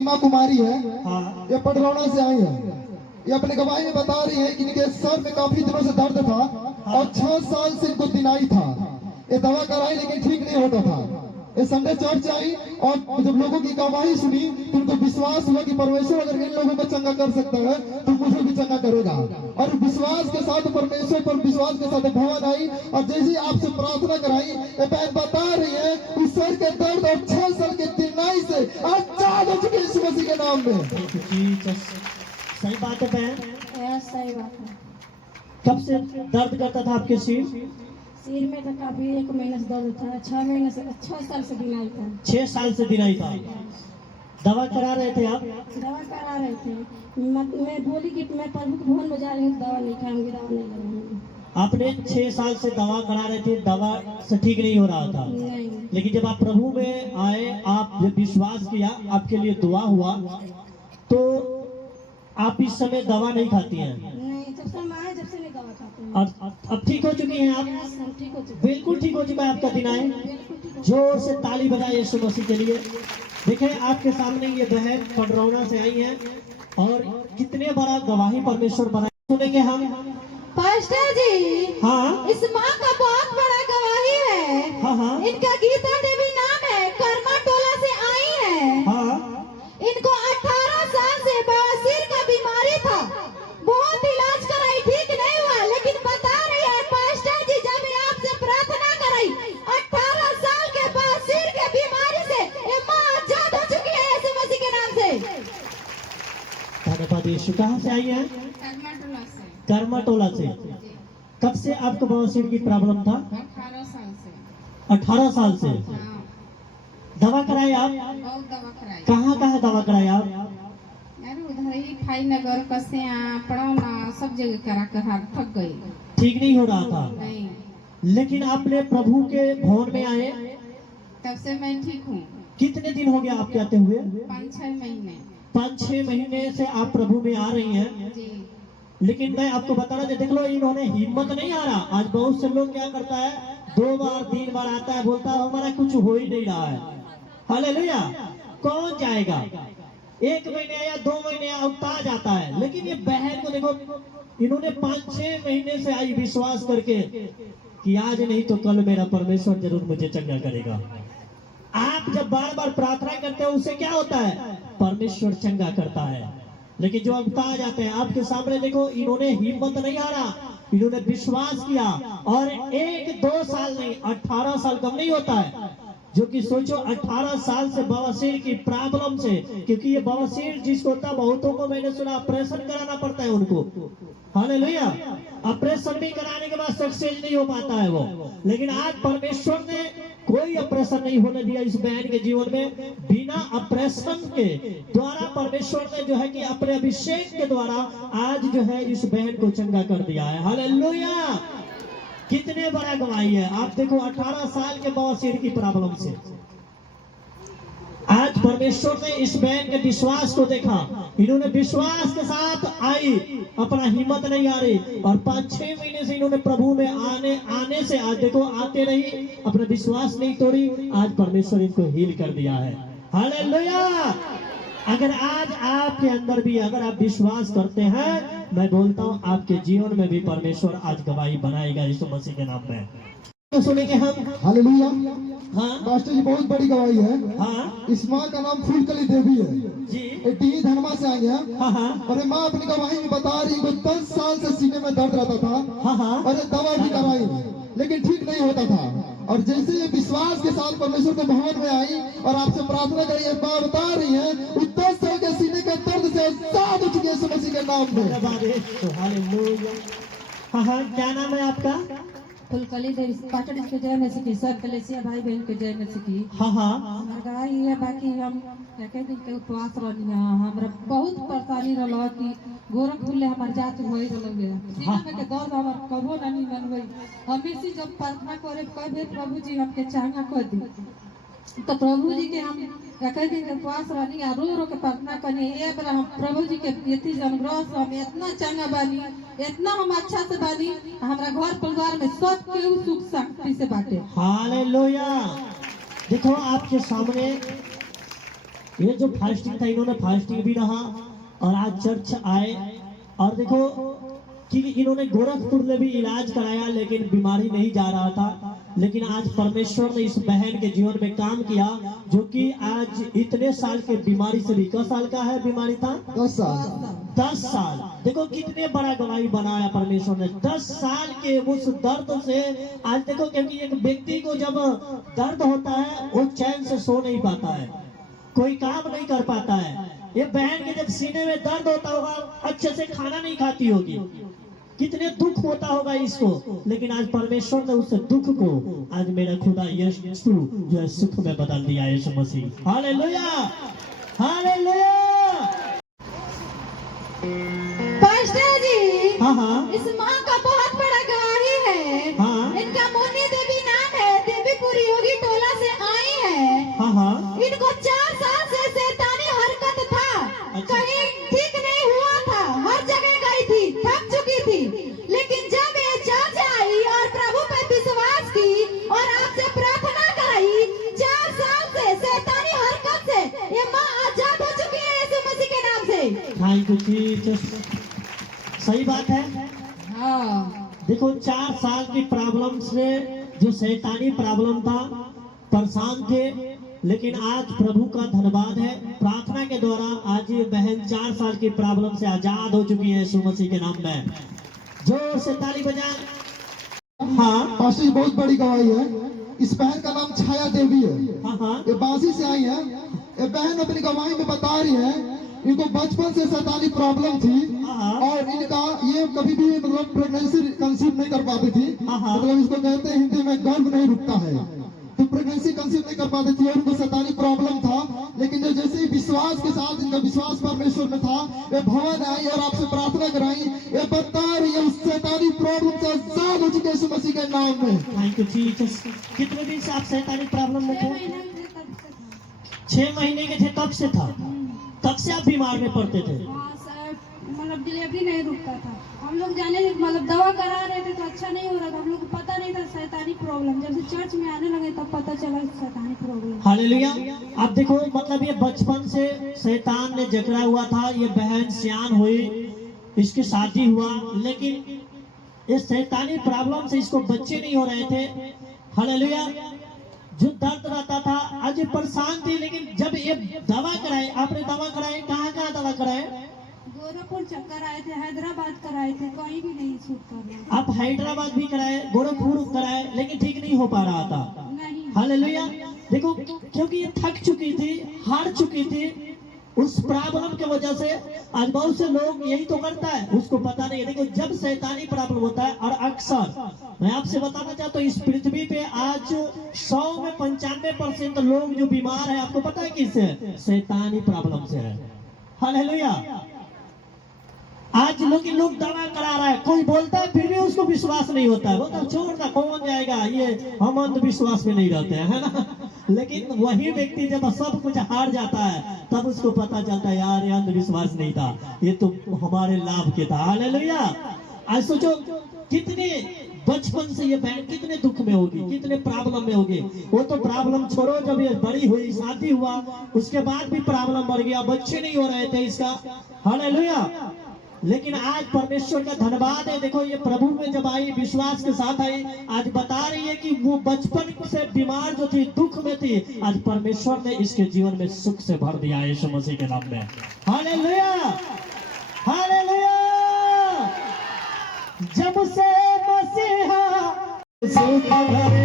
सीमा कुमारी है। हाँ। ये पटरौना से आई है। ये अपने गवाही में बता रही है कि इनके सर में काफी दिनों से दर्द था और 6 साल से इनको दिनाई था। ये दवा कराई लेकिन ठीक नहीं होता था। ये संडे चर्च आई और जब लोगों की गवाही सुनी तो उनको विश्वास हुआ कि परमेश्वर अगर इन लोगों को चंगा कर सकता है तो मुझे भी चंगा करेगा। और विश्वास के साथ परमेश्वर पर विश्वास के साथ भवन आई और जैसे आपसे प्रार्थना कराई ये बहन बता रही है उस सर के दर्द और 6 साल के दिनाई से आजाद हो चुके यीशु मसीह के नाम में। सही बात है बहन, सही बात है। कब से दर्द करता था आपके सिर में तो काफी 1 महीने से दर्द था, 6 महीने से 6 साल से दिनाई था। 6 साल से दिनाई था। दवा करा रहे थे आप? दवा करा रहे थे। मैं बोली कि मैं प्रभु के भवन में जा रही हूँ, दवा नहीं खाऊंगी, दवा नहीं लगाऊंगी। आपने 6 साल से दवा करा रहे थे, दवा से ठीक नहीं हो रहा था। नहीं। लेकिन जब आप प्रभु में आए, आप जब विश्वास किया, आपके लिए दुआ हुआ, तो आप इस समय दवा नहीं खाती हैं। नहीं, जब से हम आए जब से नहीं दवा खाते हैं। अब ठीक हो चुकी हैं आप? हम ठीक हो चुके हैं। बिल्कुल ठीक हो चुका है आपका दिन आए। बिल्कुल ठीक हो जोर से ताली बजाए यीशु मसीह के लिए। देखें आपके सामने ये बहन पटरौना से आई है और कितने बड़ा गवाही परमेश्वर बनाए। सुनेंगे हम। पास्टर जी, हाँ इस माँ का बहुत बड़ा गवाही है। हाँ हाँ इनका गीता देवी नाम है, कर्मा टोला से आई है। हाँ। इनको 18 साल से बवासीर का बीमारी था, बहुत इलाज कराई, ठीक नहीं हुआ, लेकिन बता रही है पास्टर जी जब आपसे प्रार्थना कराई 18 साल के बवासीर के बीमारी से ये माँ आजाद हो चुकी है यीशु मसीह के नाम से। धन्यवाद यीशु। कहाँ से आई है? कर्माटोला से। कर्माटोला से। कब से आपको बवासीर की प्रॉब्लम था? 18 साल से। 18 साल से। हाँ, दवा कराई आप? बहुत दवा कराई। कहाँ कहाँ दवा कराई आप? यार उधर ही फाई नगर, कसिया, पड़ौना, सब जगह करा कर हाथ थक गई। ठीक नहीं हो रहा था, नहीं, लेकिन आपने प्रभु के भवन में आए। तब से मैं ठीक हूँ। कितने दिन हो गया आपके आते हुए? 5-6 महीने। 5-6 महीने से आप प्रभु में आ रही हैं। जी। लेकिन मैं आपको बताना देख लो, इन्होंने हिम्मत नहीं आ रहा। आज बहुत से लोग क्या करता है, 2 बार 3 बार आता है, बोलता है हमारा कुछ हो ही नहीं रहा है। हालेलुया। कौन जाएगा? 1 महीने या 2 महीने उगता जाता है। लेकिन ये बहन को देखो, इन्होंने 5-6 महीने से आई विश्वास करके कि आज नहीं तो कल मेरा परमेश्वर जरूर मुझे चंगा करेगा। आप जब बार बार प्रार्थना करते हो उससे क्या होता है? परमेश्वर चंगा करता है। लेकिन जो अवता जाते हैं, आपके सामने देखो, इन्होंने हिम्मत नहीं हारा, इन्होंने विश्वास किया और 1-2 साल नहीं, 18 साल कम नहीं होता है। जो कि सोचो 18 साल से बवासीर की प्रॉब्लम से, क्योंकि ये बवासीर जिसको होता है, बहुतों को मैंने सुना ऑपरेशन कराना पड़ता है उनको। हालेलुया। ऑपरेशन भी कराने के बाद सक्सेस नहीं हो पाता है वो। लेकिन आज परमेश्वर ने कोई ऑपरेशन नहीं होने दिया इस बहन के जीवन में। बिना ऑपरेशन के द्वारा परमेश्वर ने जो है कि अपने अभिषेक के द्वारा आज जो है इस बहन को चंगा कर दिया है। हालेलुया। कितने बड़ा गवाही है। आप देखो 18 साल के बवासीर की प्रॉब्लम से आज परमेश्वर ने इस बहन के विश्वास को देखा। इन्होंने विश्वास के साथ आई, अपना हिम्मत नहीं आ रही, और 5-6 महीने से इन्होंने प्रभु में आने से आज देखो आते रही, अपना विश्वास नहीं तोड़ी। आज परमेश्वर इनको हील कर दिया है। हालेलुया। अगर आज आपके अंदर भी अगर आप विश्वास करते हैं, मैं बोलता हूं आपके जीवन में भी परमेश्वर आज गवाही बनाएगा यीशु मसीह के नाम में। तो सुनेंगे हम। हालेलुया। हाँ मास्टर जी बहुत बड़ी गवाही है। हाँ इस माँ का नाम फूलकली देवी है। जी। ये डी धनमा से आई है। हाँ हाँ और ये माँ अपनी गवाही में बता रही है 10 साल से सीने में दर्द रहता था। हाँ हाँ और ये दवा भी कराई लेकिन ठीक नहीं होता था। और जैसे ये विश्वास के साथ परमेश्वर के भवन में आई और आपसे प्रार्थना करी, माँ बता रही है उस 10 साल के सीने के दर्द से आजाद हो चुके यीशु मसीह के नाम में। हालेलुया। हाँ हाँ, क्या नाम है आपका? फुलकली देवी, पास्टर जी के जय में सिकी, सब कलेसिया भाई बहन के जय में सिकी। हाँ हाँ हमार गवाही है, बाकी हम एक दिन के उपवास रहनी है। हमरा बहुत परेशानी रहा कि गोरखपुर ले हमार जात होई रहा, सीना में के दर्द हमार कबो नहीं मन होई। हमेशा जब प्रार्थना करे कहे प्रभु जी हमके चंगा कर दी, तो प्रभु जी के हम एक दिन के उपवास रहनी, रो रो के प्रार्थना करनी। एक बार हम प्रभु जी के इतनी अनुग्रह से हम इतना चंगा बानी, इतना हम अच्छा से बानी, हमारा घर परिवार में सब केहू सुख शांति से बाटे। हालेलुया। देखो आपके सामने ये जो फास्टिंग था, इन्होंने फास्टिंग भी रहा और आज चर्च आए। और देखो कि इन्होंने गोरखपुर में भी इलाज कराया लेकिन बीमारी नहीं जा रहा था। लेकिन आज परमेश्वर ने इस बहन के जीवन में काम किया, जो कि आज इतने साल के बीमारी से भी, कितने साल का है बीमारी था? 10 साल। 10 साल। देखो कितने बड़ा गवाही बनाया परमेश्वर ने। 10 साल के उस दर्द से आज देखो, क्योंकि एक व्यक्ति को जब दर्द होता है वो चैन से सो नहीं पाता है, कोई काम नहीं कर पाता है। ये बहन के जब सीने में दर्द होता होगा, अच्छे से खाना नहीं खाती होगी, कितने दुख होता होगा इसको। लेकिन आज परमेश्वर ने उस दुख को आज मेरा खुदा यीशु जो है सुख में बदल दिया, Yeshu Masih. Hallelujah, hallelujah. Pastor ji, हाँ इस माँ का बहुत बड़ा गवाही है। हाँ। इनका मोनी देवी नाम है, देवीपुर योगी टोला से आई है। हाँ। इनको 4 साल से शैतानी हरकत था, अच्छा। कहीं ठीक नहीं हुआ था, हर जगह गई थी, थक चुकी थी। लेकिन जब ये चर्च आई और प्रभु पे विश्वास की और आपसे प्रार्थना कराई, 4 साल से शैतानी हरकत से ये माँ आजाद हो चुकी है यीशु मसीह के नाम से। Thank you Jesus. सही बात है। हाँ, देखो 4 साल की प्रॉब्लम से, जो शैतानी प्रॉब्लम था, परेशान थे, लेकिन आज प्रभु का धन्यवाद है, प्रार्थना के द्वारा आज ये बहन 4 साल की प्रॉब्लम से आजाद हो चुकी है यीशु मसीह के नाम में। जो शैतानी बजा। हाँ पास्टर जी, बहुत बड़ी गवाही है। इस बहन का नाम छाया देवी है। हाँ। ये बांसी से आई है। ये बहन अपनी गवाही में बता रही है, इनको बचपन से शैतानी प्रॉब्लम थी और इनका ये कभी भी मतलब प्रेगनेंसी कंसीव नहीं कर पाती थी। मतलब इसको कहते हैं हिंदी में गर्भ नहीं रुकता है, तो प्रेगनेंसी कंसीव नहीं कर पाती थी और उनको शैतानी प्रॉब्लम था। लेकिन जो जैसे ही विश्वास के साथ इनका विश्वास परमेश्वर में था, वे भवन आई और आपसे प्रार्थना कराई, ये बता रही है उस शैतानी प्रॉब्लम से आजाद हो चुके यीशु मसीह के नाम में। Thank you Jesus. कितने दिन से आप शैतानी प्रॉब्लम में थे? 6 महीने के थे तब से था। तब से आप बीमार में पड़ते थे? हाँ सर, मतलब डिलीवरी नहीं रुकता था। हम लोग जाने मतलब दवा करा रहे थे तो अच्छा नहीं हो रहा था, हम लोग को पता नहीं था शैतानी प्रॉब्लम। जब से चर्च में आने लगे तब पता चला शैतानी प्रॉब्लम। हालेलुया। अब देखो मतलब ये बचपन से शैतान ने जकड़ा हुआ था। ये बहन सियान हुई, इसकी शादी हुआ, लेकिन इस शैतानी प्रॉब्लम से इसको बच्चे नहीं हो रहे थे। हालेलुया। जो दर्द रहता था, आज ये परेशान थी। लेकिन जब ये दवा कराए, आपने दवा कराए, कहाँ दवा कराए? गोरखपुर चक्कर आए थे, हैदराबाद कराए थे, कहीं भी नहीं सूट कर रहा। आप हैदराबाद भी कराए, गोरखपुर कराए, लेकिन ठीक नहीं हो पा रहा था। नहीं। हालेलुया। देखो क्योंकि ये थक चुकी थी, हार चुकी थी उस प्रॉब्लम की वजह से। आज बहुत से लोग यही तो करता है, उसको पता नहीं है। देखो जब शैतानी प्रॉब्लम होता है, और अक्सर मैं आपसे बताना चाहता हूँ, इस पृथ्वी पे आज 100 में 95% लोग जो बीमार है, आपको पता है किससे? शैतानी प्रॉब्लम से है। हालेलुया। आज लोग दवा करा रहा है, कोई बोलता है फिर भी उसको विश्वास नहीं होता है, बोलता छोड़ ना, कौन जाएगा, ये हम अंधविश्वास में नहीं रहते हैं, है ना। लेकिन वही व्यक्ति जब सब कुछ हार जाता है, तब उसको पता चलता है यार ये अंधविश्वास नहीं था, ये तो हमारे लाभ के था। हालेलुया। आज सोचो कितने बचपन से ये बहन कितने दुख में होगी, कितने प्रॉब्लम में होगी। वो तो प्रॉब्लम छोड़ो, जब ये बड़ी हुई, शादी हुआ, उसके बाद भी प्रॉब्लम बढ़ गया, बच्चे नहीं हो रहे थे इसका। हालेलुया। लेकिन आज परमेश्वर का धन्यवाद है। देखो ये प्रभु में जब आई, विश्वास के साथ आई, आज बता रही है कि वो बचपन से बीमार जो थी, दुख में थी, आज परमेश्वर ने इसके जीवन में सुख से भर दिया यीशु मसीह के नाम में। Hallelujah, hallelujah. जब से मसीहा सुख भरे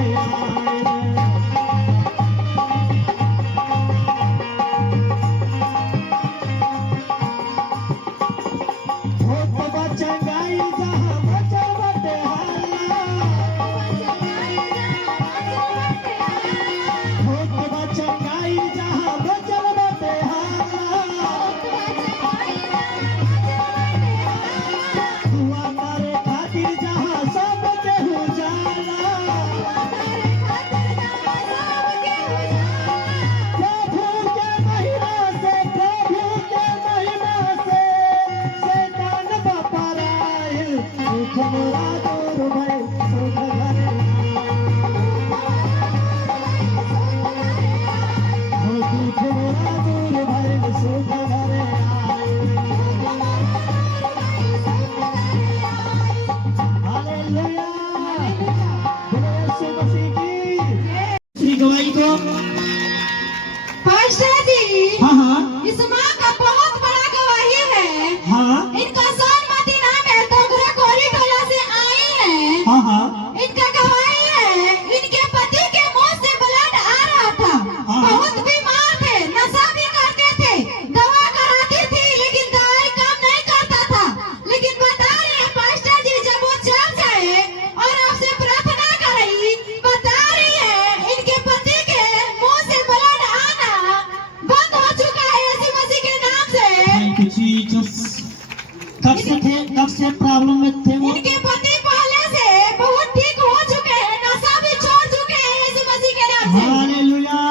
क्या प्रॉब्लम में थे वो? इनके पति पहले से बहुत ठीक हो चुके हैं, नशा भी छोड़ चुके हैं यीशु मसीह के नाम से। हालेलुया,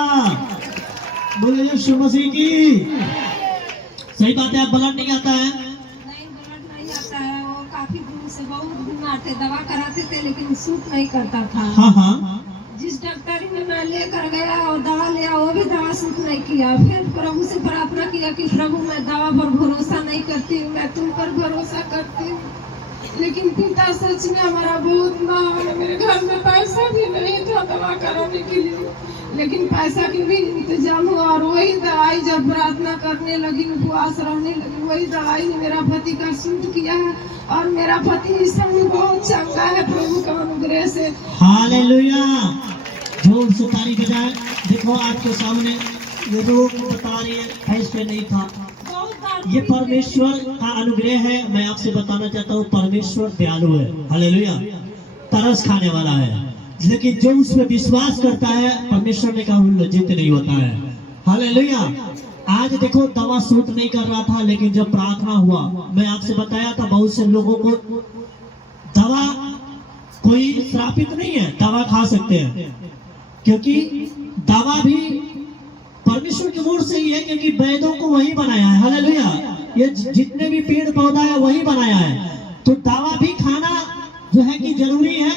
बोले यीशु मसीह की। सही बात है, आप ब्लड नहीं आता है? नहीं, ब्लड नहीं आता है। वो काफी दिन से बहुत बीमार थे, दवा कराते थे लेकिन सूट नहीं करता था। हाँ हाँ, जिस डॉक्टरी में मैं लेकर गया और दवा लिया, वो भी दवा सूट नहीं किया। फिर प्रभु से प्रार्थना किया कि प्रभु मैं दवा पर भरोसा नहीं करती हूँ, मैं तुम पर भरोसा करती हूँ। लेकिन पिता सच में हमारा बहुत मांग है, मेरे घर में पैसा भी नहीं था दवा कराने के लिए, लेकिन पैसा की भी इंतजाम हुआ और वही दवाई जब प्रार्थना करने लगी, उपवास रहने लगी, वही दवाई ने मेरा पति का सूट किया है और मेरा पति इस समय बहुत चंगा है प्रभु का अनुग्रह से। हालेलुया, जोर से ताली बजाए। देखो आपके सामने ये लोग बता रही है फैसले नहीं था, बहुत दर्द ये परमेश्वर का अनुग्रह है। मैं आपसे बताना चाहता हूँ परमेश्वर दयालु है। हालेलुया, तरस खाने वाला है, लेकिन जो उस पर विश्वास करता है परमेश्वर ने कहा लज्जित नहीं होता है। हालेलुया, आज देखो दवा सूट नहीं कर रहा था, लेकिन जब प्रार्थना हुआ, मैं आपसे बताया था बहुत से लोगों को दवा कोई श्रापित नहीं है, दवा खा सकते हैं, क्योंकि दवा भी परमेश्वर की ओर से ही है, क्योंकि वैदों को वही बनाया है। हालेलुया, ये जितने भी पेड़ पौधा है वही बनाया है, तो दवा भी खाना जो है कि जरूरी है।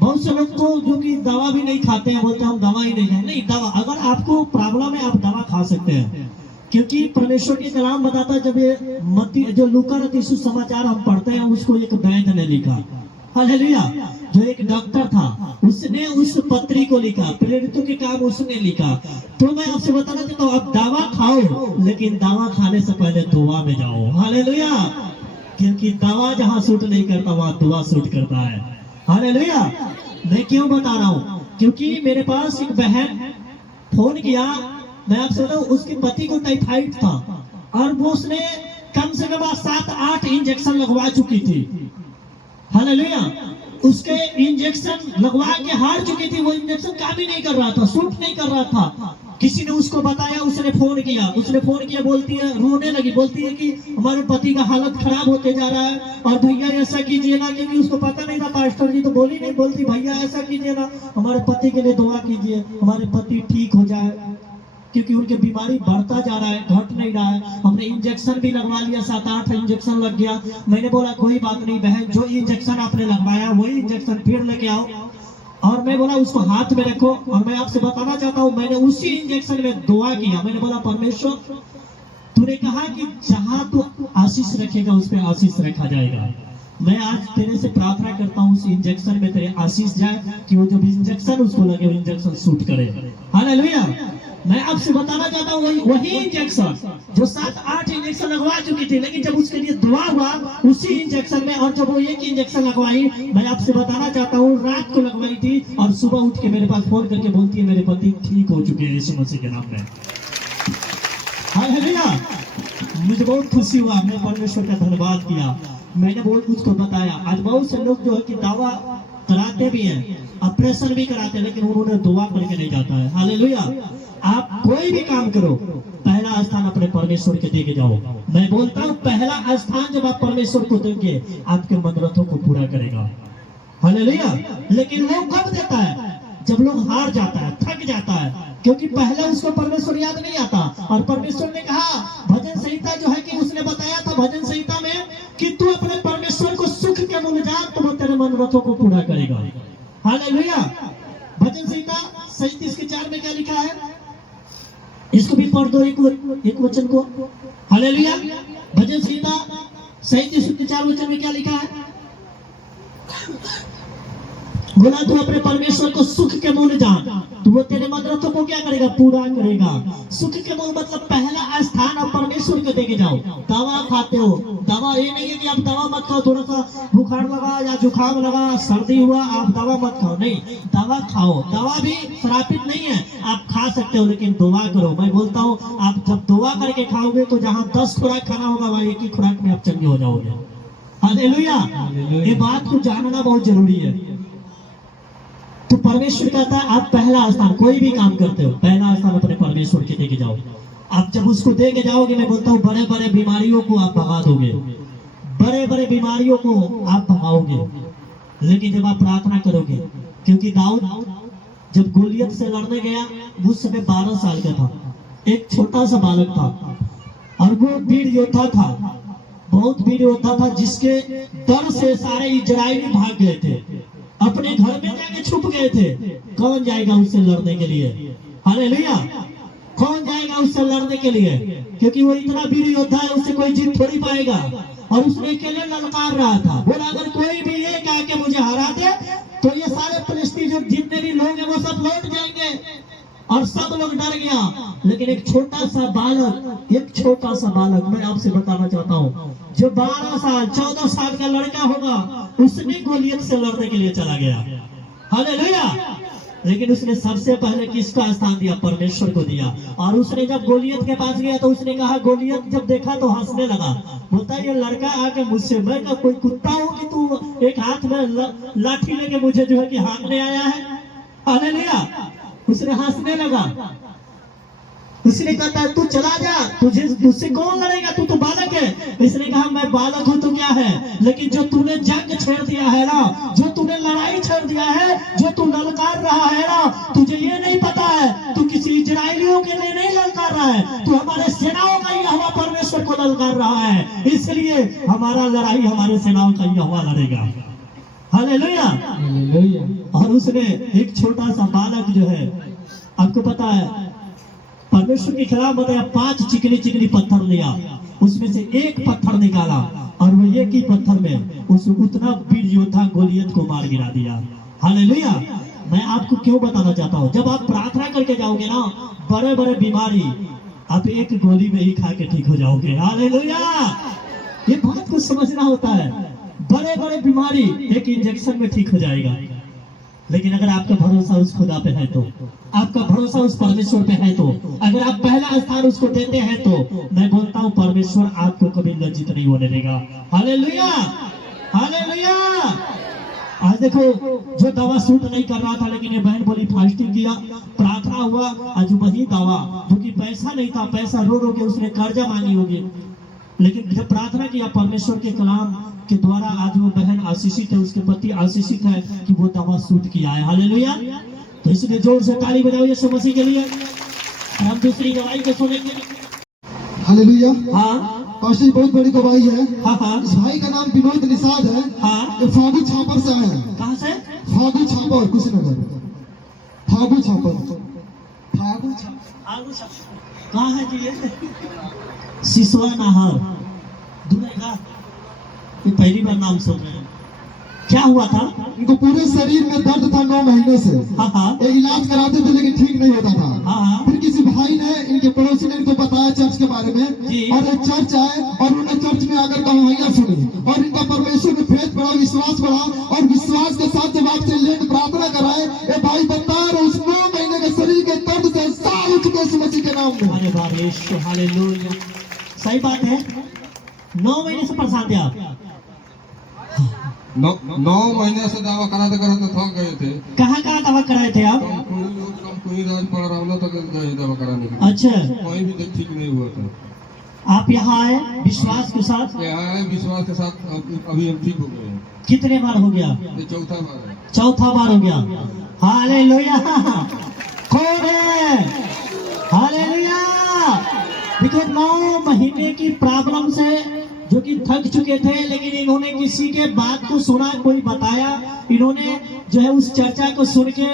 बहुत से लोग तो जो कि दवा भी नहीं खाते हैं, बोलते हैं हम दवा ही नहीं है। नहीं, दवा अगर आपको प्रॉब्लम है आप दवा खा सकते हैं, क्योंकि परमेश्वर के कलाम बताता है। जब ये मत्ती जो लूका रचित सुसमाचार हम पढ़ते हैं, उसको एक वैद्य ने लिखा। हालेलुया, जो एक डॉक्टर था उसने उस पत्री को लिखा, प्रेरितों के काम उसने लिखा। तो मैं आपसे बताना चाहता हूँ, आप दवा खाओ, लेकिन दवा खाने से पहले दुआ में जाओ। हालेलुया, क्योंकि दवा जहाँ सूट नहीं करता वहाँ दुआ सूट करता है। हालेलुया, मैं क्यों बता रहा हूँ, क्योंकि मेरे पास एक बहन फोन किया, मैं आपसे बताऊं उसके पति को टाइफाइड था और वो उसने कम से कम 7-8 इंजेक्शन लगवा चुकी थी। हालेलुया, उसके इंजेक्शन लगवा के हार चुकी थी, वो इंजेक्शन काम ही नहीं कर रहा था, सूट नहीं कर रहा था। किसी ने उसको बताया, उसने फोन किया, बोलती है, रोने लगी, बोलती है कि हमारे पति का हालत खराब होते जा रहा है और भैया ऐसा कीजिए ना, क्योंकि उसको पता नहीं था, पास्टर जी तो बोली नहीं, बोलती भैया ऐसा कीजिए ना, हमारे पति के लिए दुआ कीजिए, हमारे पति ठीक हो जाए, क्योंकि उनकी बीमारी बढ़ता जा रहा है, घट नहीं रहा है। हमने इंजेक्शन भी लगवा लिया, 7-8 इंजेक्शन लग गया। मैंने बोला कोई बात नहीं बहन, जो इंजेक्शन आपने लगवाया वही इंजेक्शन फिर लेके आओ, और मैं बोला उसको हाथ में रखो। और मैं आपसे बताना चाहता हूँ, मैंने उसी इंजेक्शन में दुआ किया। मैंने बोला परमेश्वर तूने कहा कि जहां तू आशीष रखेगा उस पर आशीष रखा जाएगा। मैं आज तेरे से प्रार्थना करता हूँ उस इंजेक्शन में तेरे आशीष जाए, कि वो जो भी इंजेक्शन उसको लगे वो इंजेक्शन सूट करे। हालेलुया, मैं आपसे बताना चाहता हूँ वही इंजेक्शन जो 7-8 इंजेक्शन लगवा चुकी थी, लेकिन जब उसके लिए दुआ हुआ उसी इंजेक्शन में, और जब वो एक इंजेक्शन लगवाई, मैं आपसे बताना चाहता हूँ रात को लगवाई थी और सुबह उठ के मेरे पास फोन करके बोलती है मेरे पति ठीक हो चुके हैं यीशु मसीह के नाम में। हालेलुया, मुझे बहुत खुशी हुआ, मैं परमेश्वर का धन्यवाद किया। मैंने बहुत कुछ को बताया। आज बहुत से लोग जो है कि दावा कराते भी हैं, ऑपरेशन भी कराते हैं, लेकिन उन्होंने दुआ करके नहीं जाता है। हालेलुया, आप कोई भी काम करो, पहला स्थान अपने परमेश्वर के दे के जाओ। मैं बोलता हूँ पहला स्थान जब आप परमेश्वर को देंगे, आपके मनोरथों को पूरा करेगा। हालेलुया, लेकिन वो कब देता है? जब लोग हार जाता है, थक जाता है, क्योंकि पहले उसको परमेश्वर याद नहीं आता। और परमेश्वर ने कहा, भजन संहिता जो है कि उसने बताया था भजन संहिता में कि तू अपने परमेश्वर को सुख के मूल्य जान, तो वो तेरे मनोरथों को पूरा करेगा। हालेलुया, भजन संहिता 37:4 में क्या लिखा है? इसको भी पढ़ दो एक वचन को। हालेलुया, भजन संहिता 37:4 वचन में क्या लिखा है? बोला तू अपने परमेश्वर को सुख के मूल्य जान, तो वो तेरे मनोरथों को क्या करेगा? पूरा करेगा। सुख के मूल्य मतलब पहला स्थान आप परमेश्वर को देके जाओ। दवा खाते हो, दवा ये नहीं है कि आप दवा मत खाओ, थोड़ा सा बुखार लगा या जुकाम लगा, सर्दी हुआ, आप दवा मत खाओ। नहीं, दवा खाओ, दवा भी श्रापित नहीं है, आप खा सकते हो, लेकिन दुआ करो। मैं बोलता हूँ आप जब दुआ करके खाओगे तो जहाँ 10 खुराक खाना होगा वहाँ एक ही खुराक में आप चंगे हो जाओगे। हालेलुया, ये बात को जानना बहुत जरूरी है। तो परमेश्वर कहता है आप पहला स्थान, कोई भी काम करते हो पहला स्थान अपने परमेश्वर के देके जाओ। आप जब उसको देके जाओगे, मैं बोलता हूँ बड़े बड़े बीमारियों को आप भगा दोगे, बड़े बड़े बीमारियों को आप भगाओगे, लेकिन जब आप प्रार्थना करोगे, क्योंकि दाऊद जब गोलियत से लड़ने गया उस समय 12 साल का था, एक छोटा सा बालक था, और वो वीर योद्धा था, बहुत वीर योद्धा था, जिसके डर से सारे इजरायली भाग गए थे, अपने घर में जाके छुप गए थे। कौन जाएगा उससे लड़ने के लिए? हालेलुया! कौन जाएगा उससे लड़ने के लिए? क्योंकि वो इतना वीर योद्धा है, उससे कोई जीत थोड़ी पाएगा। और उसने अकेले ललकार रहा था, बोला अगर कोई भी ये कह के मुझे हरा दे तो ये सारे फिलिस्तीन जो जितने भी लोग हैं वो सब लौट जाएंगे। और सब लोग डर गया, लेकिन एक छोटा सा बालक, मैं आपसे बताना चाहता हूँ, जो 12 साल 14 साल का लड़का होगा, उसने गोलियत से लड़ने के लिए चला गया। हालेलुया! लेकिन उसने सबसे पहले किसका स्थान दिया? परमेश्वर को दिया। और उसने जब गोलियत के पास गया तो उसने कहा, गोलियत जब देखा तो हंसने लगा, बोलता ये लड़का आके मुझसे, मैं क्या कोई कुत्ता हूँ कि तू एक हाथ में लाठी लेके मुझे जो है कि हाँकने आया है? हालेलुया! उसने हंसने लगा। उसने कहा तू चला जा, तुझसे कौन लड़ेगा, तू तो बालक है। इसने कहा मैं बालक हूँ तो क्या है, लेकिन जो तूने जंग छेड़ दिया है ना, जो तूने लड़ाई छेड़ दिया है, जो तू ललकार रहा है ना, तुझे ये नहीं पता है तू किसी इजरायलियों के लिए नहीं ललकार रहा है, तू हमारे सेनाओं का यहोवा परमेश्वर को ललकार रहा है। इसलिए हमारा लड़ाई हमारे सेनाओं का यहोवा लड़ेगा। हालेलुया! और उसने एक छोटा सा बालक जो है, आपको पता है, परमेश्वर के खिलाफ बताया, 5 चिकनी पत्थर लिया, उसमें से एक पत्थर निकाला, और वो एक ही पत्थर में उस उतना वीर योद्धा गोलियत को मार गिरा दिया। हालेलुया! मैं आपको क्यों बताना चाहता हूँ, जब आप प्रार्थना करके जाओगे ना, बड़े बड़े बीमारी आप एक गोली में ही खा के ठीक हो जाओगे। हालेलुया! ये बात को समझना होता है, बड़े बड़े बीमारी एक इंजेक्शन में ठीक हो जाएगा, लेकिन अगर आपका भरोसा उस खुदा पे है तो, आपका भरोसा उस परमेश्वर पे है तो, अगर आप पहला स्थान उसको देते हैं तो, मैं बोलता हूँ परमेश्वर आपको कभी लज्जित नहीं होने देगा। हालेलुया! हालेलुया! आज देखो, जो दवा सूट नहीं कर रहा था, लेकिन ये बहन बोली फास्टिंग किया, प्रार्थना हुआ, आज वही दवा, क्योंकि पैसा नहीं था, पैसा रो रो के उसने कर्जा मांगी होगी, लेकिन जब प्रार्थना किया परमेश्वर के कलाम के द्वारा, आज वो बहन आशीषित है, उसके पति आशीषित है कि वो दवा सूट किया है। हालेलुया! तो इसलिए जोर से ताली बजाओ यीशु मसीह के लिए। हम दूसरी गवाही को सुनेंगे। हालेलुया! हाँ पास्टर बहुत बड़ी गवाही है। हाँ इस भाई का नाम विनोद निषाद है। हाँ। ये फागू छापर से आए हैं। कहाँ से? फागू छापर, कुशीनगर। फागू छापर। कहाँ है जी ये? सिसवा नाहर दूरेगा। ये पहली बार नाम सुन रहे हैं। क्या हुआ था? इनको पूरे शरीर में दर्द था 9 महीने से। हाँ। एक इलाज कराते थे लेकिन ठीक नहीं होता था। हाँ। फिर किसी भाई ने, इनके पड़ोसी ने इनको बताया चर्च के बारे में, जी। और एक चर्च आए और उन्हें चर्च में आकर गवाहियां सुनी, और इनका परमेश्वर में फेथ बढ़ा, विश्वास बढ़ा, और विश्वास के साथ जब आपसे लेट प्रार्थना कराए, ये भाई बता रहे उस 9 महीने के शरीर के दर्द से साफ हो चुके यीशु मसीह के नाम में। अरे बाप रे, हालेलुया! सही बात है, 9 महीने से परेशान थे आप। 9 महीने से दावा कराते थक गए थे। कहाँ दवा कराए थे आप? कम राज पड़ रहा तक गए दवा कराने के। अच्छा, कहीं भी ठीक नहीं हुआ था। आप यहाँ आए विश्वास के साथ? यहाँ आए विश्वास के साथ, अभी हम ठीक हो गए हैं। कितने बार हो गया? ये चौथा बार है। चौथा बार हो गया। हालेलुया! कौन है? हालेलुया! देखो, 9 महीने की प्रॉब्लम से जो कि थक चुके थे, लेकिन इन्होंने किसी के बात को सुना, कोई बताया, इन्होंने जो है उस चर्चा को सुन के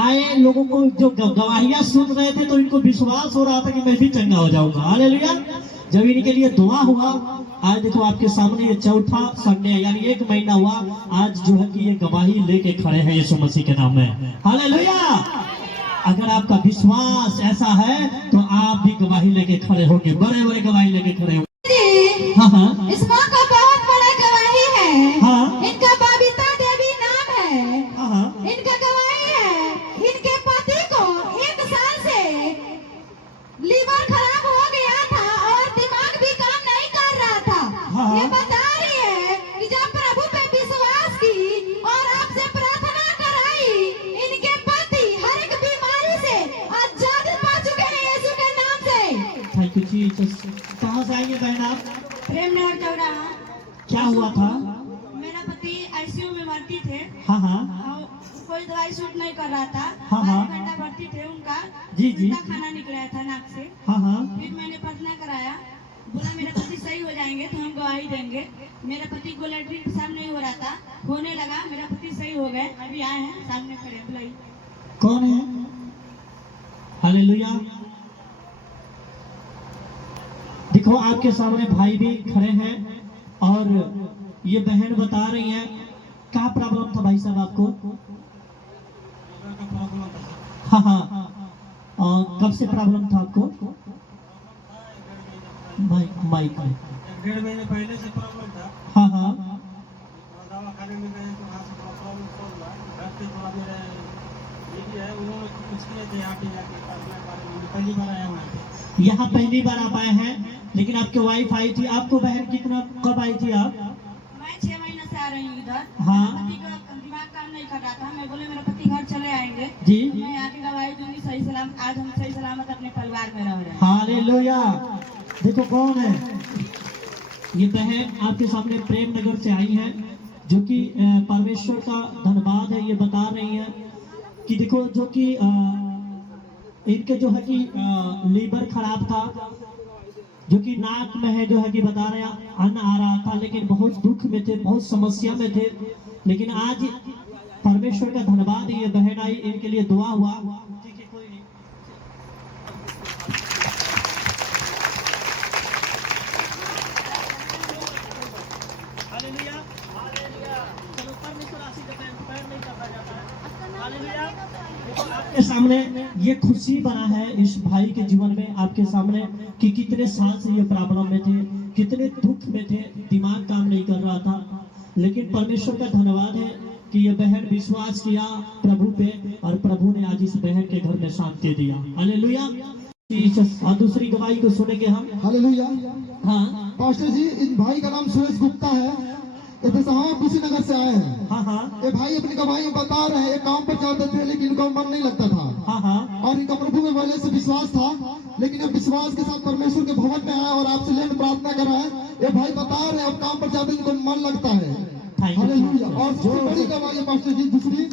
आए, लोगों को जो गवाहियां सुन रहे थे, तो इनको विश्वास हो रहा था कि मैं भी चंगा हो जाऊंगा। हालेलुया! जब इनके लिए दुआ हुआ, आज देखो आपके सामने ये चौथा संडे, यानी 1 महीना हुआ, आज जो है कि ये गवाही लेके खड़े हैं यीशु मसीह के नाम में। हालेलुया! अगर आपका विश्वास ऐसा है तो आप भी गवाही लेके खड़े होंगे, बड़े बड़े गवाही लेके खड़े होंगे। हाँ। इस माँ का बहुत बड़ा गवाही है। हाँ। इनका बबीता देवी नाम है। हाँ। इनका गवाही है, इनके पति को 1 साल से लीवर खराब हो गया था और दिमाग भी काम नहीं कर रहा था। हाँ। ये बता रही है कि जब प्रभु पे विश्वास की और आपसे प्रार्थना कराई, इनके पति हर एक बीमारी से आजादी पा चुके हैं यीशु के नाम से। Thank you Jesus. कहाँ से आएंगे बहन आप? प्रेम नगर चौराहा। क्या हुआ था? मेरा पति आईसीयू में भर्ती थे। हाँ हाँ और कोई दवाई सूट नहीं कर रहा था। हाँ, हाँ। 12 घंटा भर्ती थे उनका। जी, जी। उल्टा खाना निकल आया था नाक से। हाँ हाँ फिर मैंने प्रार्थना कराया, बोला मेरे पति सही हो जाएंगे तो हम गवाही देंगे। मेरे पति को लैट्रिन पेशाब नहीं हो रहा था, होने लगा। मेरा पति सही हो गए, अभी आए हैं सामने खड़े बुलाई। कौन है? हालेलुया। देखो आपके सामने भाई भी खड़े हैं और ये बहन बता रही है क्या प्रॉब्लम था भाई साहब आपको? हाँ हाँ कब से प्रॉब्लम था आपको? माइक में। 1.5 महीने पहले से प्रॉब्लम था। हाँ हाँ दवा खाने में गए तो वहाँ से थोड़ा प्रॉब्लम सॉल्व हुआ। घर पे थोड़ा मेरे दीदी है, उन्होंने कुछ किए थे यहाँ पे जाके प्रार्थना करने में। पहली बार आया वहाँ पे। यहाँ पहली बार आप आए हैं, लेकिन आपकी वाइफ आई थी। आपको बहन कितना कब आई थी आप? मैं 6 महीने से आ रही हूँ इधर। हाँ। मेरा पति का दिमाग काम नहीं कर रहा था। मैं बोले मेरा पति घर चले आएंगे जी। मैं आके गवाही दूंगी सही सलाम। आज हम सही सलामत अपने परिवार में रह रहे हैं। हालेलुया। देखो कौन है ये बहन आपके सामने प्रेम नगर से आई है, जो कि परमेश्वर का धन्यवाद है। ये बता रही है कि देखो जो कि इनके जो है कि लीवर खराब था, जो कि नाक में है, जो है कि बता रहे हैं अन्न आ रहा था, लेकिन बहुत दुख में थे, बहुत समस्या में थे। लेकिन आज परमेश्वर का धन्यवाद, ये बहन आई, इनके लिए दुआ हुआ। ठीक है, कोई नहीं। Hallelujah, hallelujah. चलो परमेश्वर आशीष देता है, पैर नहीं करता जाता है। हालेलुया। देखो आपके सामने ये खुशी बना है इस भाई के जीवन में, आपके सामने कि कितने साल से ये प्रॉब्लम में थे, कितने दुख में थे, दिमाग काम नहीं कर रहा था। लेकिन परमेश्वर का धन्यवाद है कि ये बहन विश्वास किया प्रभु पे, और प्रभु ने आज इस बहन के घर में शांति दिया। हालेलुया। और दूसरी गवाही को सुनेंगे हम। हालेलुया। हाँ पास्टर जी, इन भाई का नाम सुरेश गुप्ता है। ये कुशीनगर से आए हैं। हाँ हाँ ये भाई अपनी गवाही में बता रहे हैं, काम पर जाते थे लेकिन इनका मन नहीं लगता था। हाँ हाँ और इनका प्रभु में पहले से विश्वास था, लेकिन अब विश्वास के साथ परमेश्वर के भवन में आया और आपसे लेन प्रार्थना कर रहा है। ये भाई बता रहे हैं अब काम पर जाते इनको मन लगता है। हालेलुया। और जो बड़ी गवाही पास्टर जी दूसरी,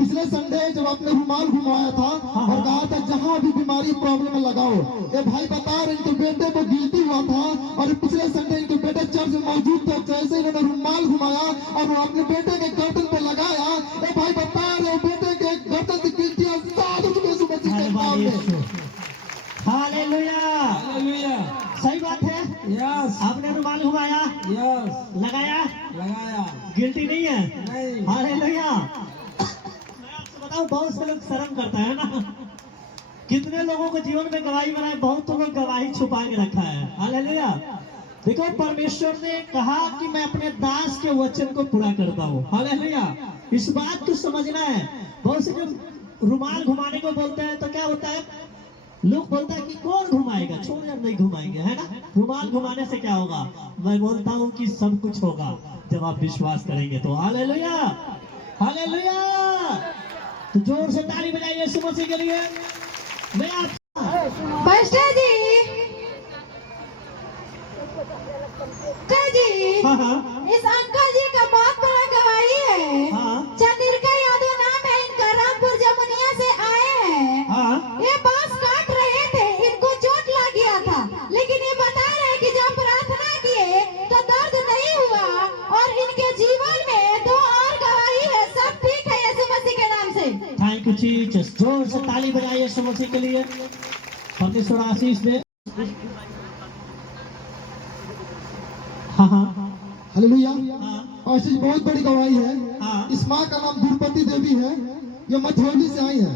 पिछले संडे जब आपने रुमाल घुमाया था और कहा था जहां भी बीमारी प्रॉब्लम लगाओ, ये भाई बता रहे इनके बेटे को गिल्टी हुआ था और पिछले संडे इनके बेटे चर्च में मौजूद थे। जैसे इन्होंने रुमाल घुमाया और वो अपने बेटे के गर्दन पे लगाया, ये भाई बता रहे बेटे के गर्दन की गिल्टियां साथ उठ के सुबह के नाम में। हालेलुया। सही बात है। यस आपने रुमाल घुमाया, यस लगाया, लगाया गिल्टी नहीं है। नहीं। हालेलुया। मैं आपको बताऊं, बहुत से लोग शर्म करता है ना। कितने लोगों को जीवन में गवाही बनाए, बहुत लोग गवाही छुपा के रखा है। हालेलुया। देखो परमेश्वर ने कहा कि मैं अपने दास के वचन को पूरा करता हूँ। हालेलुया। इस बात को समझना है। बहुत से जब रुमाल घुमाने को बोलते हैं तो क्या होता है, लोग बोलता है कि कौन घुमाएगा, छोड़ यार नहीं घुमाएंगे, है ना। रुमाल घुमाने से क्या होगा? मैं बोलता हूँ कि सब कुछ होगा जब आप विश्वास करेंगे तो। Hallelujah, hallelujah. तो जोर से ताली बजाइए यीशु मसीह के लिए। मैं आप पास्टर जी, हाँ हाँ इस अंकल जी का बहुत बड़ा गवाही है। हाँ चंद्रिका यादव नाम है इनका, रामपुर जमुनिया से आए हैं। हाँ ये बांस काट रहे थे, इनको चोट लग गया था, लेकिन ये बता रहे कि जब प्रार्थना किए तो दर्द नहीं हुआ। और इनके जीवन में 2 और गवाही है, सब ठीक है यीशु मसीह के नाम से। Thank you Jesus. जोर से ताली बजाइए यीशु मसीह के लिए। परमेश्वर आशीष दे। हाँ हाँ हालेलुया। हाँ पास्टर जी, बहुत बड़ी गवाही है। हाँ। इस माँ का नाम दुर्पति देवी है। ये मधुबनी से आई है।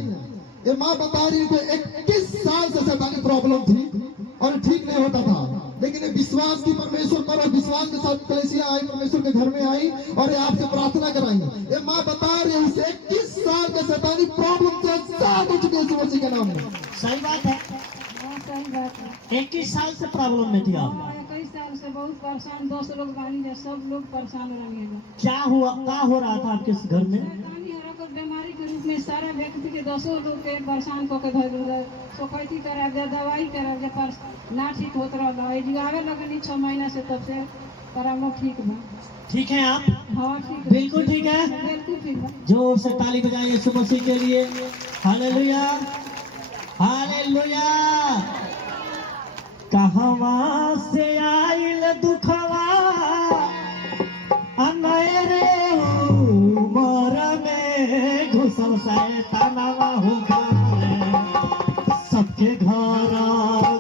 ये माँ बता रही है 21 साल से शैतानी प्रॉब्लम थी और ठीक नहीं होता था, लेकिन ये विश्वास की परमेश्वर पर और विश्वास के साथ कलेसिया आई, परमेश्वर के घर में आई और ये आपसे प्रार्थना कराई। ये माँ बता रही है उसे 21 साल के शैतानी प्रॉब्लम से साथ उठ के यीशु मसीह के नाम में। सही बात है। हाँ, सही बात है। 21 साल से प्रॉब्लम में थी आप। 21 साल से बहुत परेशान, 200 लोग बानी जा, सब लोग परेशान रहेंगे। क्या हुआ, क्या हो रहा था आपके घर में? शैतानी हरकत बीमारी के रूप में सारा व्यक्ति के 200 लोग के परेशान को के धर सोखैती कराब जा, दवाई कराब जा, पर ना ठीक होत रहा। जुआवे लगनी 6 महीना से, तब से पर हम लोग ठीक बा। ठीक है आप? हाँ ठीक है, बिल्कुल ठीक है। बिल्कुल ठीक बा। जोर से ताली बजाएं यीशु मसीह के लिए। Hallelujah, hallelujah. कहवा से आइल दुखवा अनरे उमर में घुसल शैतानवा हो घर, सबके घर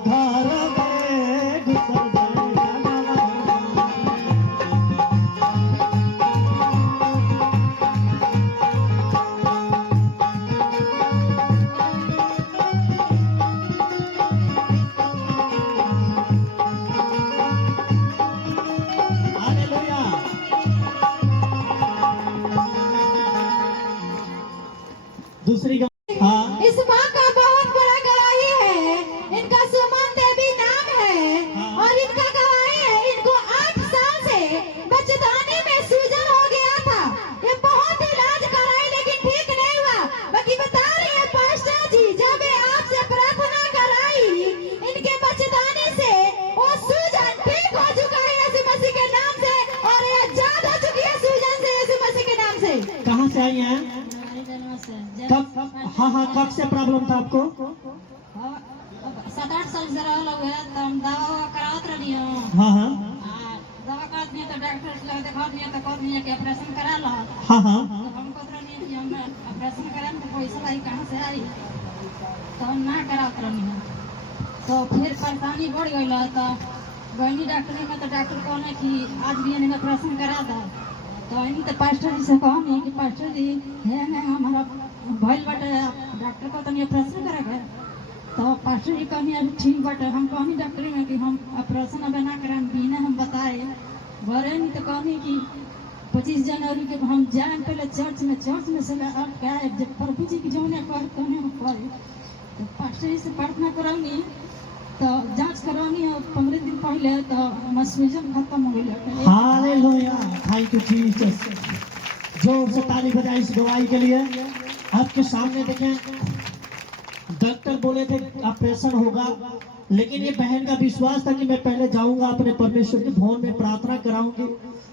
घर में घुसल शैतानवा हो घर। हालेलुया। दूसरी हाँ इस माँ का बहुत बड़ा गवाही है, इनका सुमन देवी नाम है और इनका गवाही है इनको 8 साल से बच्चेदानी में सूजन हो गया था। ये बहुत इलाज कराई लेकिन ठीक नहीं हुआ। बाकी बता रही है पास्टर जी, जब ये आपसे प्रार्थना कराई इनके बच्चेदानी से वो सूजन ठीक हो चुका है यीशु मसीह के नाम से, और ये आजाद हो चुकी है सूजन से यीशु मसीह के नाम से। कहाँ से आई हैं? कब? हाँ हाँ, कब से प्रॉब्लम था आपको? 7-8 साल से रहल हुए तो हम दवा करावत रही हूँ। हाँ हाँ दवा करात नहीं तो डॉक्टर से देखा नहीं तो कहत नहीं कि ऑपरेशन करा लो। हाँ हाँ तो हम कहत रही कि हम ऑपरेशन कराएं तो पैसा लाई कहाँ से आई, तो हम ना करावत रही हूँ। तो फिर परेशानी बढ़ गई तो गईनी डॉक्टर में, तो डॉक्टर कहने कि आज भी इन्हें ऑपरेशन करा दो। तो इन तो पास्टर जी से कहनी कि पास्टर जी है ना हमारा भइल बाटे, डॉक्टर को तनी ऑपरेशन करेगा। तो पास्टर जी कहनी अभी ठीक बाटे। हम कहनी डॉक्टर में कि हम ऑपरेशन अब ना कराएं बिना हम बताए घरे नहीं। तो कहनी कि 25 जनवरी के हम जाए पहले चर्च में से अब क्या है जब प्रभु जी की जो ने कह कहने हम करे। तो पास्टर जी से प्रार्थना करौनी तो जांच करवानी है 15 दिन पहले, तो हमारा सूजन खत्म हो गई। Hallelujah, thank you Jesus. जोर से ताली बजाएं इस गवाही के लिए। आपके सामने देखें, डॉक्टर बोले थे ऑपरेशन होगा, लेकिन ये बहन का विश्वास था कि मैं पहले जाऊंगा अपने परमेश्वर के भवन में प्रार्थना कराऊंगी।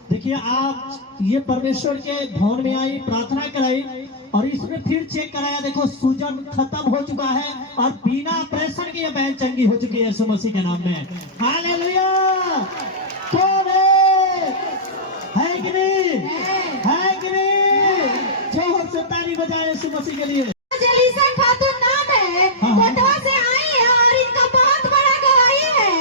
देखिए आप, ये परमेश्वर के भवन में आई, प्रार्थना कराई और इसमें फिर चेक कराया, देखो सूजन खत्म हो चुका है और बिना ऑपरेशन के ये बहन चंगी हो चुकी है यीशु मसीह के नाम में। हालेलुया। कौन है कि नहीं? है कि नहीं? जोर से ताली बजाए यीशु मसीह के लिए। जेलिसा खातून नाम है, कोटवा से आई है और इनका बहुत बड़ा गवाही है।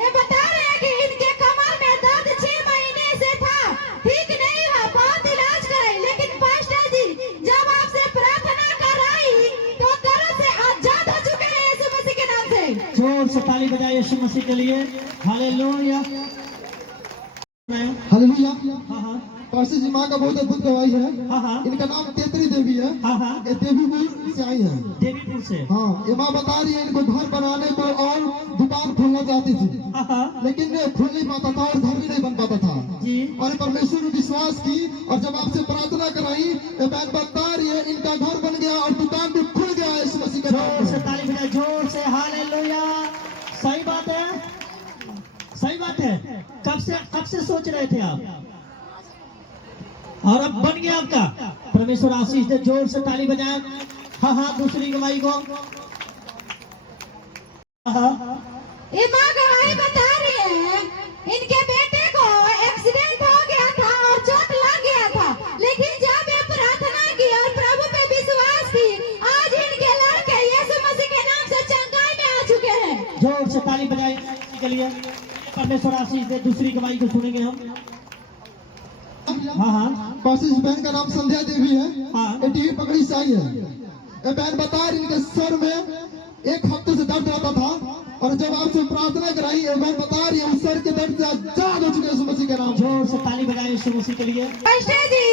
ये बता रहे हैं कि इनके कमर में दर्द 6 महीने से था, ठीक नहीं हुआ, बहुत इलाज कराई लेकिन पास्टर जी जब आपसे प्रार्थना कराई तो दर्द से आजाद हो चुके हैं यीशु मसीह के नाम से। जोर से ताली बजाए यीशु मसीह के लिए। हालेलुया। हालेलुया। हाँ हाँ पास्टर जी माँ का बहुत अद्भुत गवाही है। हाँ हाँ इनका नाम तेतरी देवी है। हाँ हाँ, ये देवीपुर से आई है। देवीपुर से। हाँ, ये माँ बता रही है इनको घर बनाने को और दुकान खोलना चाहती थी, हाँ हाँ लेकिन खुल नहीं पाता था और घर भी नहीं बन पाता था। जी। और परमेश्वर ने विश्वास की और जब आपसे प्रार्थना कराई तो बहन बता रही है इनका घर बन गया और दुकान भी खुल गया इस मसीह के नाम जोर से में। ताली बजाए, जोर से। हालेलुया। सही बात है, सही बात है। कब से सोच रहे थे आप और अब बन गया आपका। परमेश्वर आशीष दे। जोर से ताली बजाएं। हाँ हाँ, दूसरी गवाही को। हाँ ये माँ गवाही बता रही है इनके बेटे को एक्सीडेंट हो गया था और चोट लग गया था, लेकिन जब ये प्रार्थना की और प्रभु पे विश्वास की, आज इनके लड़के यीशु मसीह के नाम से चंगाई में आ चुके हैं। जोर से ताली बजाएं के लिए। परमेश्वर आशीष दे। दूसरी गवाही को सुनेंगे हम। हाँ हाँ पास्टर जी बहन का नाम संध्या देवी है। हाँ। ये टीवी पकड़ी से आई है। ये बहन बता रही इनके सर में 1 हफ्ते से दर्द रहता था और जब आपसे प्रार्थना कराई ये बहन बता रही है उस सर के दर्द से आजाद हो चुके हैं यीशु मसीह के नाम। जोर से ताली बजाएं यीशु मसीह के लिए। पास्टर जी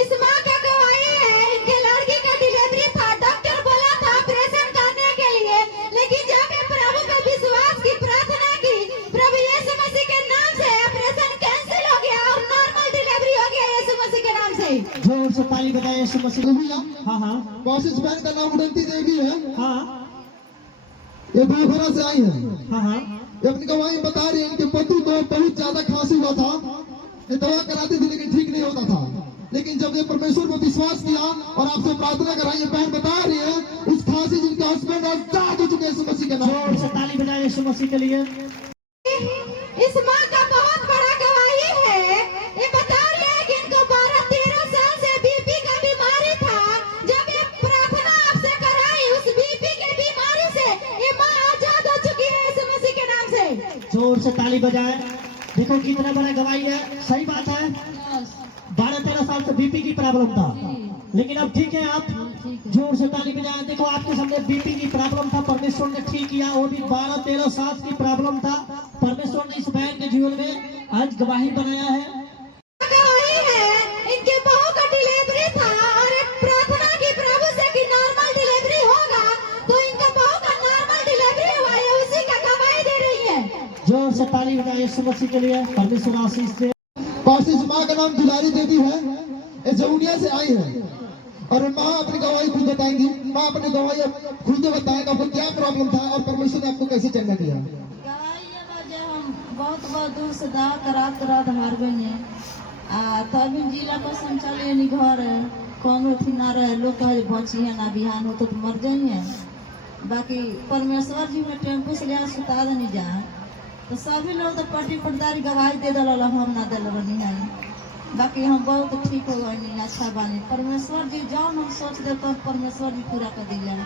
इस माँ का गवाही है इनके लड़की का डिलीवरी था, डॉक्टर बोला था ऑपरेशन करने के लिए, लेकिन जब ये प्रभु पे विश्वास की, प्रार्थना की, प्रभु यीशु मसीह के नाम से ऑपरेशन कैंसिल हो गया और नॉर्मल डिलीवरी हो गया यीशु मसीह के नाम से। जोर से ताली बजाएं यीशु मसीह। हालेलुया। हाँ हाँ पास्टर जी बहन का नाम उड़ंती देवी है। हाँ ये देवघरा से आई है। हाँ हाँ ये अपनी गवाही बता रही है इनके पति को बहुत ज्यादा खांसी हुआ चुका था, ये दवा कराती थी लेकिन ठीक नहीं होता था। लेकिन जब ये परमेश्वर में विश्वास किया और आपसे प्रार्थना कराई, ये बहन बता रही है उस खांसी जिनके हस्बैंड आजाद हो चुके हैं यीशु मसीह के नाम जोर में। से ताली बजाएं यीशु मसीह के लिए। इस माँ का बहुत बड़ा गवाही है। ये बता रही है कि इनको 12-13 साल से बीपी का बीमारी था। जब ये प्रार्थना आपसे कराई, उस बीपी के बीमारी से ये माँ आजाद हो चुकी है यीशु मसीह के नाम से। जोर से ताली बजाएं। देखो कितना बड़ा गवाही है, सही बात है। 12-13 साल से बीपी की प्रॉब्लम था, लेकिन अब ठीक है। आप जोर से ताली बजाएं। देखो आपके सामने बीपी की प्रॉब्लम था, परमेश्वर ने ठीक किया। वो भी 12-13 साल की प्रॉब्लम था, परमेश्वर ने इस बहन के जीवन में आज गवाही बनाया है। गवाही है, इनके बहू का डिलीवरी था और एक प्रार्थना की प्रभु से कि नॉर्मल डिलीवरी होगा, तो इनका बहू का नॉर्मल डिलीवरी हुआ है, उसी का गवाही दे रही है। जोर से ताली बजाएं यीशु मसीह के लिए। परमेश्वर आशीष दे। पास्टर इस माँ का नाम दुलारी देवी है, ये जमुनिया से आई है और माँ अपनी गवाही खुद बताएंगी। माँ अपनी गवाही खुद बताएंगे आपको क्या प्रॉब्लम था और परमेश्वर ने आपको कैसे चंगा किया। गवाही ये बा जे हम बहुत दूर से दवा करात हार गए तभी जिला को संचालिए नी घर है कौन थी ना रहे लोग कहे बचिए ना बिहान हो तो मर जाइए। बाकी परमेश्वर जी में टेम्पू से लिया सुता नहीं जाए तो सभी लोग तो पट्टी पटदारी गवाही दे दिल, हम ना दिल रही है। बाकी हम बहुत ठीक हो गए, अच्छा बानी। परमेश्वर जी जौन हम सोच दे तो परमेश्वर जी पूरा कर दिया।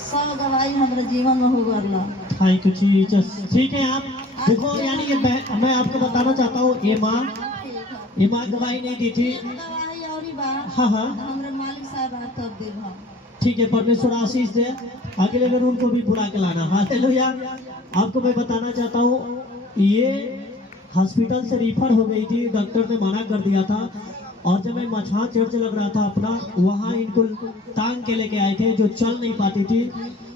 सब गवाही हमारे जीवन में हो गया। Thank you Jesus. ठीक है, आप देखो यानी ये मैं आपको बताना चाहता हूँ, ये माँ गवाही नहीं दी थी। गवाही और ही बा हाँ हाँ हमारे मालिक साहब तब दे हम। ठीक है, परमेश्वर आशीष दे। अगले दिन उनको भी बुला के लाना। हालेलुया। आपको मैं बताना चाहता हूँ, ये हॉस्पिटल से रिफर हो गई थी, डॉक्टर ने मना कर दिया था। और जब मैं मछहा चर्च लग रहा था अपना, वहाँ इनको टांग के लेके आए थे, जो चल नहीं पाती थी।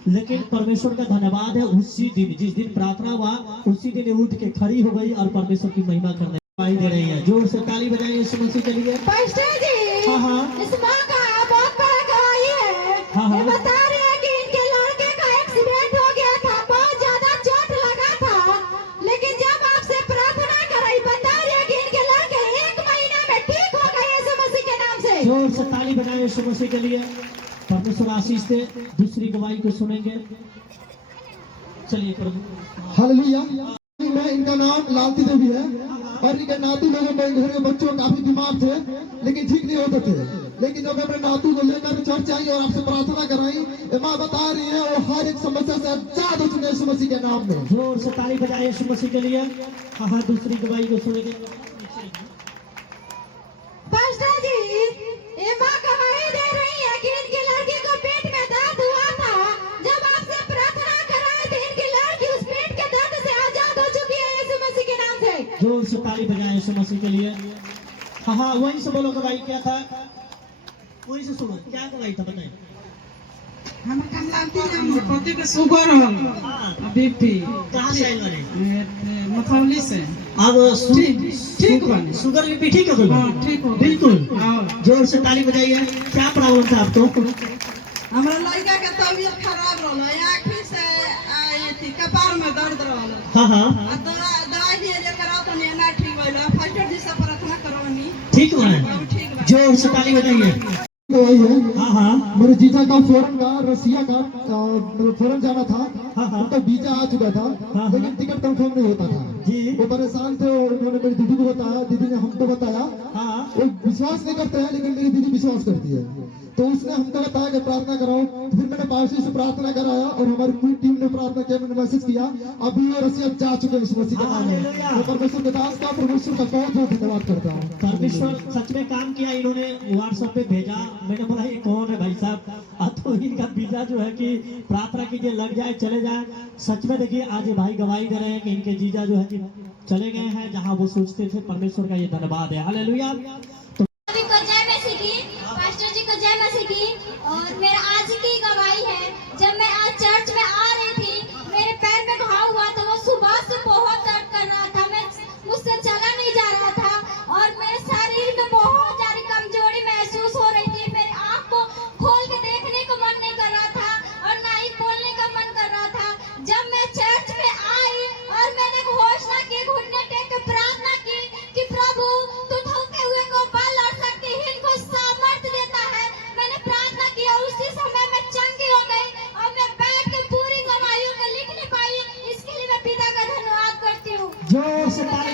लेकिन परमेश्वर का धन्यवाद है, उसी दिन जिस दिन प्रार्थना हुआ उसी दिन उठ के खड़ी हो गई और परमेश्वर की महिमा करने दे रही है। जोर से ताली बजाइए यीशु मसीह के लिए। पास्टर जी, हाँ। इस माँ का बहुत बड़ा गवाही है। हाँ। ये बता रहे हैं कि इनके लड़के का एक्सीडेंट हो गया था, बहुत ज्यादा चोट लगा था, लेकिन जब आपसे प्रार्थना कराई, बता रहे हैं कि इनके लड़के 1 महीने में ठीक हो गए यीशु मसीह के नाम से। जोर से ताली बजाइए यीशु मसीह के लिए। परमेश्वर आशीष दे। दूसरी गवाही को सुनेंगे। चलिए प्रभु। हालेलुया। मैं इनका नाम लालती देवी है और इनके नातू लोगों में घर के बच्चों काफी बीमार थे लेकिन ठीक नहीं होते थे। लेकिन जब अपने नातू को लेकर चर्च आई और आपसे प्रार्थना कराई, माँ बता रही है वो हर एक समस्या से आजाद हो चुके हैं यीशु मसीह के नाम में। जोर से ताली बजाइए यीशु मसीह के लिए। हाँ, दूसरी गवाही को सुनेंगे। पास्टर जी, ये माँ गवाही दे रही है कि इनकी लड़की को पेट में दर्द हुआ था। जब आपसे प्रार्थना कराई थी, इनकी लड़की उस पेट के दर्द से आजाद हो चुकी है यीशु मसीह के नाम से। जोर से ताली बजाएं यीशु मसीह के लिए। हाँ, वहीं से बोलो गवाही क्या था, वहीं से सुनो क्या गवाही था, बताएं। हम पति के शुगर हो बीपी कहाँ से आए वाले? मथौली से। अब ठीक बने। शुगर बीपी ठीक हो गई? हाँ, ठीक हो गई। बिल्कुल। हाँ। जोर से ताली बजाइए। क्या प्रॉब्लम था आपको? हमारा लड़का के तबीयत खराब रहा, आँखी से कपार में दर्द रहा। हाँ। दवाई दिए जे कराओ तो ना ठीक भइल। फास्टर जी से प्रार्थना करवानी ठीक हुआ है। ठीक बा। जोर से ताली बजाइए। वही है हाँ। मेरे जीजा का फॉरेन का रसिया का फॉरेन जाना था। हाँ। उनका वीजा आ चुका था हाँ। लेकिन टिकट कंफर्म नहीं होता था। जी। वो परेशान थे और उन्होंने मेरी दीदी को बताया, दीदी ने हमको बताया। हाँ। वो विश्वास नहीं करते हैं लेकिन मेरी दीदी विश्वास करती है, तो उसने हमको बताया कि प्रार्थना कराओ। तो फिर मैंने पास्टर से प्रार्थना कराया और हमारी पूरी टीम ने प्रार्थना किया, मैंने मैसेज किया। अभी वो रसिया जा चुके हैं यीशु मसीह के नाम में। हालेलुया। मैं परमेश्वर के दास का, परमेश्वर का बहुत बहुत धन्यवाद करता हूँ। परमेश्वर सच में काम किया। इन्होंने व्हाट्सएप पे भेजा, मैंने बोला ये कौन है भाई साहब? तो इनका वीजा जो है कि प्रार्थना कीजिए, लग जाए, चले जाए। सच में देखिए आज ये भाई गवाही दे रहे हैं कि इनके जीजा जो है कि चले गए हैं जहाँ वो सोचते थे। परमेश्वर का ये धन्यवाद है। हालेलुया। तो को जय मसीह की, पास्टर जी को जय मसीह की। और मेरा आज की गवाही है, जब मैं आज चर्च में आ रही थी, मेरे पैर में घाव हुआ था। वो सुबह से बहुत दर्द कर रहा था, मुझसे चला नहीं जा रहा था और मेरे शरीर में बहुत ज्यादा कमजोरी महसूस हो रही थी। मेरी आँख को खोल के देखने को मन नहीं कर रहा था और ना ही बोलने का मन कर रहा था। जब मैं चर्च में आई और मैंने घोषणा की, घुटने टेक के प्रार्थना की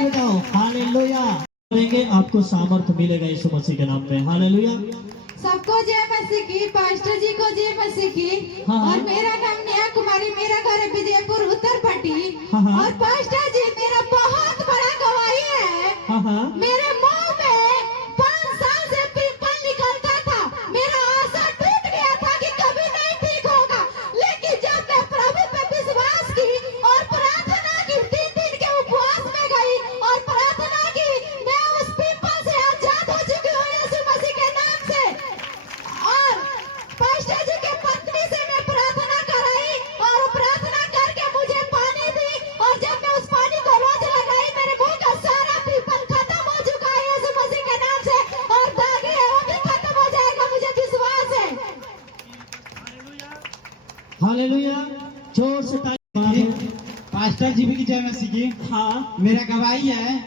ताली बजाओ। हालेलुया। करेंगे आपको सामर्थ मिलेगा यीशु मसीह के नाम में। हालेलुया। सबको जय मसीह की, पास्टर जी को जय मसीह की। हाँ। और मेरा नाम नेहा कुमारी, मेरा घर है विजयपुर उत्तर पट्टी। हाँ। और पास्टर जी मेरा बहुत बड़ा गवाही है। हाँ। मेरे मुंह में 5 साल से पिंपल निकलता था। मेरा आशा टूट गया था कि कभी नहीं ठीक होगा, लेकिन जब मैं प्रभु पे विश्वास की और प्रार्थना की, 3 दिन के उपवास में गई और प्रार्थना की, मैं उस पिंपल से आजाद हो चुकी हूँ यीशु मसीह के नाम से। और पास्टर जी के पत्नी से मैं प्रार्थना कराई और प्रार्थना करके मुझे पानी दी, और जब मैं उस पानी को रोज लगाई, मेरे मुंह का सारा पिंपल खत्म हो चुका है यीशु मसीह के नाम से, और दागी है वो भी खत्म हो जाएगा, मुझे विश्वास है। हालेलुया। जोर से ताली। पास्टर जी भी की जय मसीह की। हाँ। मेरा गवाही है,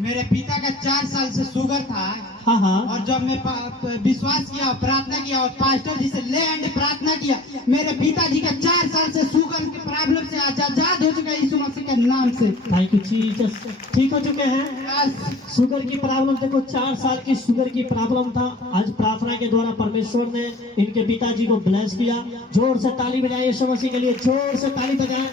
मेरे पिता का 4 साल से शुगर था, हाँ। और जब मैं विश्वास किया और प्रार्थना किया और पास्टर जी से ले एंड प्रार्थना किया, मेरे पिताजी का 4 साल से शुगर के प्रॉब्लम से आज आजाद हो चुका है यीशु मसीह के नाम से। Thank you Jesus. ठीक हो चुके हैं। शुगर की प्रॉब्लम, देखो 4 साल की शुगर की प्रॉब्लम था। आज प्रार्थना के द्वारा परमेश्वर ने इनके पिताजी को ब्लेस किया। जोर से ताली बजाएं यीशु मसीह के लिए, जोर से ताली बजाएं।